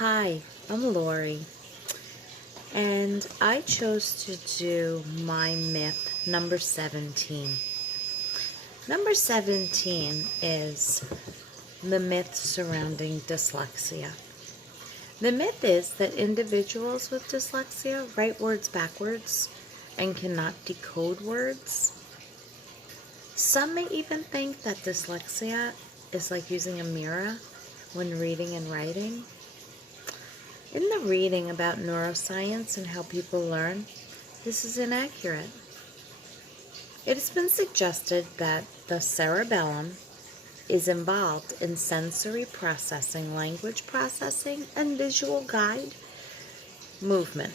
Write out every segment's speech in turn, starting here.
Hi, I'm Lori, and I chose to do my myth number 17. Number 17 is the myth surrounding dyslexia. The myth is that individuals with dyslexia write words backwards and cannot decode words. Some may even think that dyslexia is like using a mirror when reading and writing. In the reading about neuroscience and how people learn, this is inaccurate. It has been suggested that the cerebellum is involved in sensory processing, language processing, and visual guide movement.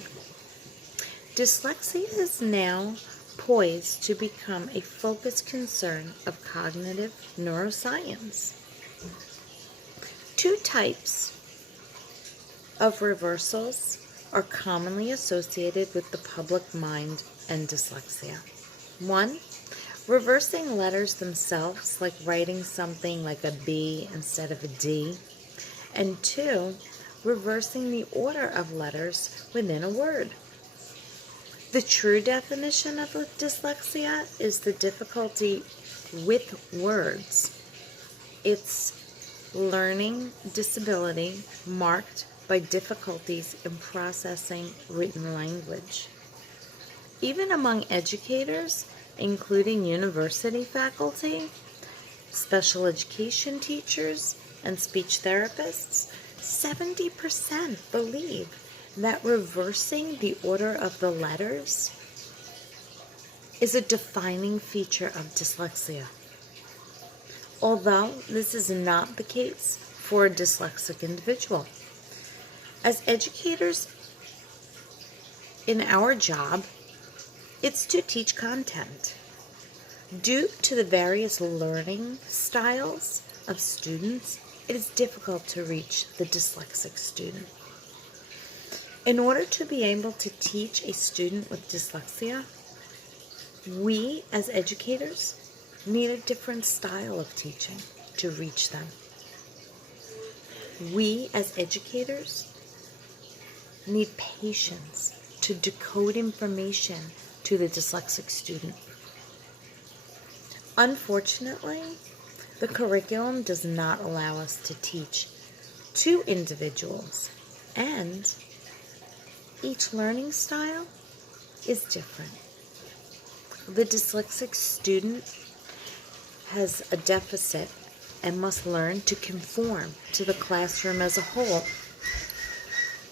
Dyslexia is now poised to become a focused concern of cognitive neuroscience. Two types of reversals are commonly associated with the public mind and dyslexia. One, reversing letters themselves, like writing something like a B instead of a D. And two, reversing the order of letters within a word. The true definition of dyslexia is the difficulty with words. It's learning disability marked by difficulties in processing written language. Even among educators, including university faculty, special education teachers, and speech therapists, 70% believe that reversing the order of the letters is a defining feature of dyslexia. Although this is not the case for a dyslexic individual. As educators, in our job, it's to teach content. Due to the various learning styles of students, it is difficult to reach the dyslexic student. In order to be able to teach a student with dyslexia, we as educators need a different style of teaching to reach them. We as educators need patience to decode information to the dyslexic student. Unfortunately, the curriculum does not allow us to teach two individuals, and each learning style is different. The dyslexic student has a deficit and must learn to conform to the classroom as a whole.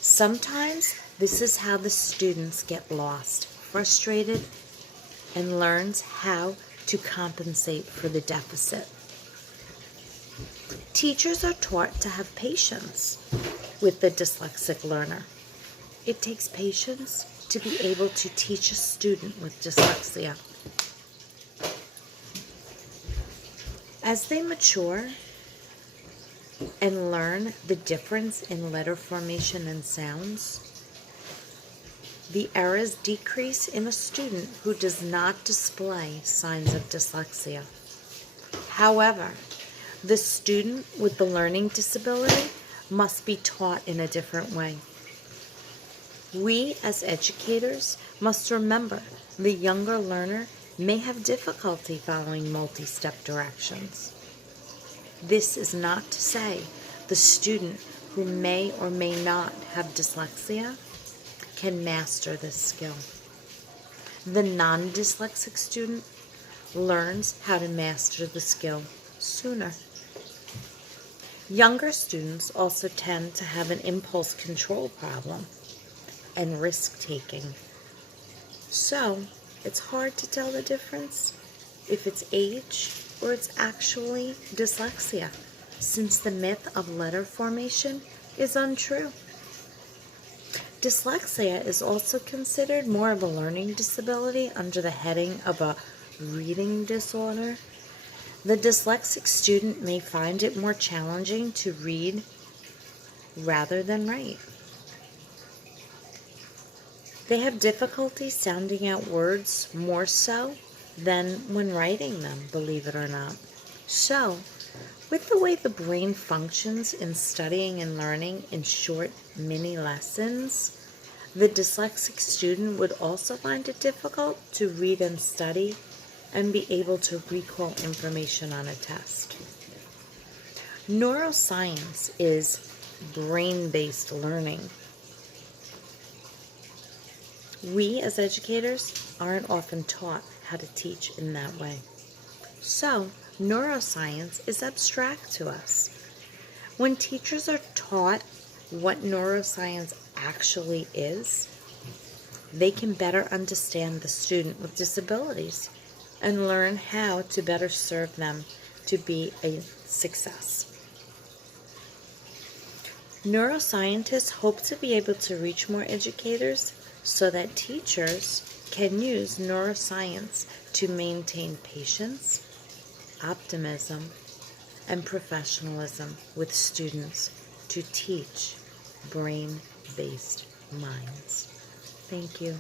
Sometimes this is how the students get lost, frustrated, and learns how to compensate for the deficit. Teachers are taught to have patience with the dyslexic learner. It takes patience to be able to teach a student with dyslexia. As they mature and learn the difference in letter formation and sounds, the errors decrease in a student who does not display signs of dyslexia. However, the student with the learning disability must be taught in a different way. We as educators must remember the younger learner may have difficulty following multi-step directions. This is not to say the student who may or may not have dyslexia can master this skill. The non-dyslexic student learns how to master the skill sooner. Younger students also tend to have an impulse control problem and risk-taking. So, it's hard to tell the difference if it's age or it's actually dyslexia, since the myth of letter formation is untrue. Dyslexia is also considered more of a learning disability under the heading of a reading disorder. The dyslexic student may find it more challenging to read rather than write. They have difficulty sounding out words more so than when writing them, believe it or not. So, With the way the brain functions in studying and learning in short mini lessons, the dyslexic student would also find it difficult to read and study and be able to recall information on a test. Neuroscience is brain-based learning. We as educators aren't often taught how to teach in that way. So, neuroscience is abstract to us. When teachers are taught what neuroscience actually is, they can better understand the student with disabilities and learn how to better serve them to be a success. Neuroscientists hope to be able to reach more educators so that teachers can use neuroscience to maintain patience, optimism, and professionalism with students to teach brain-based minds. Thank you.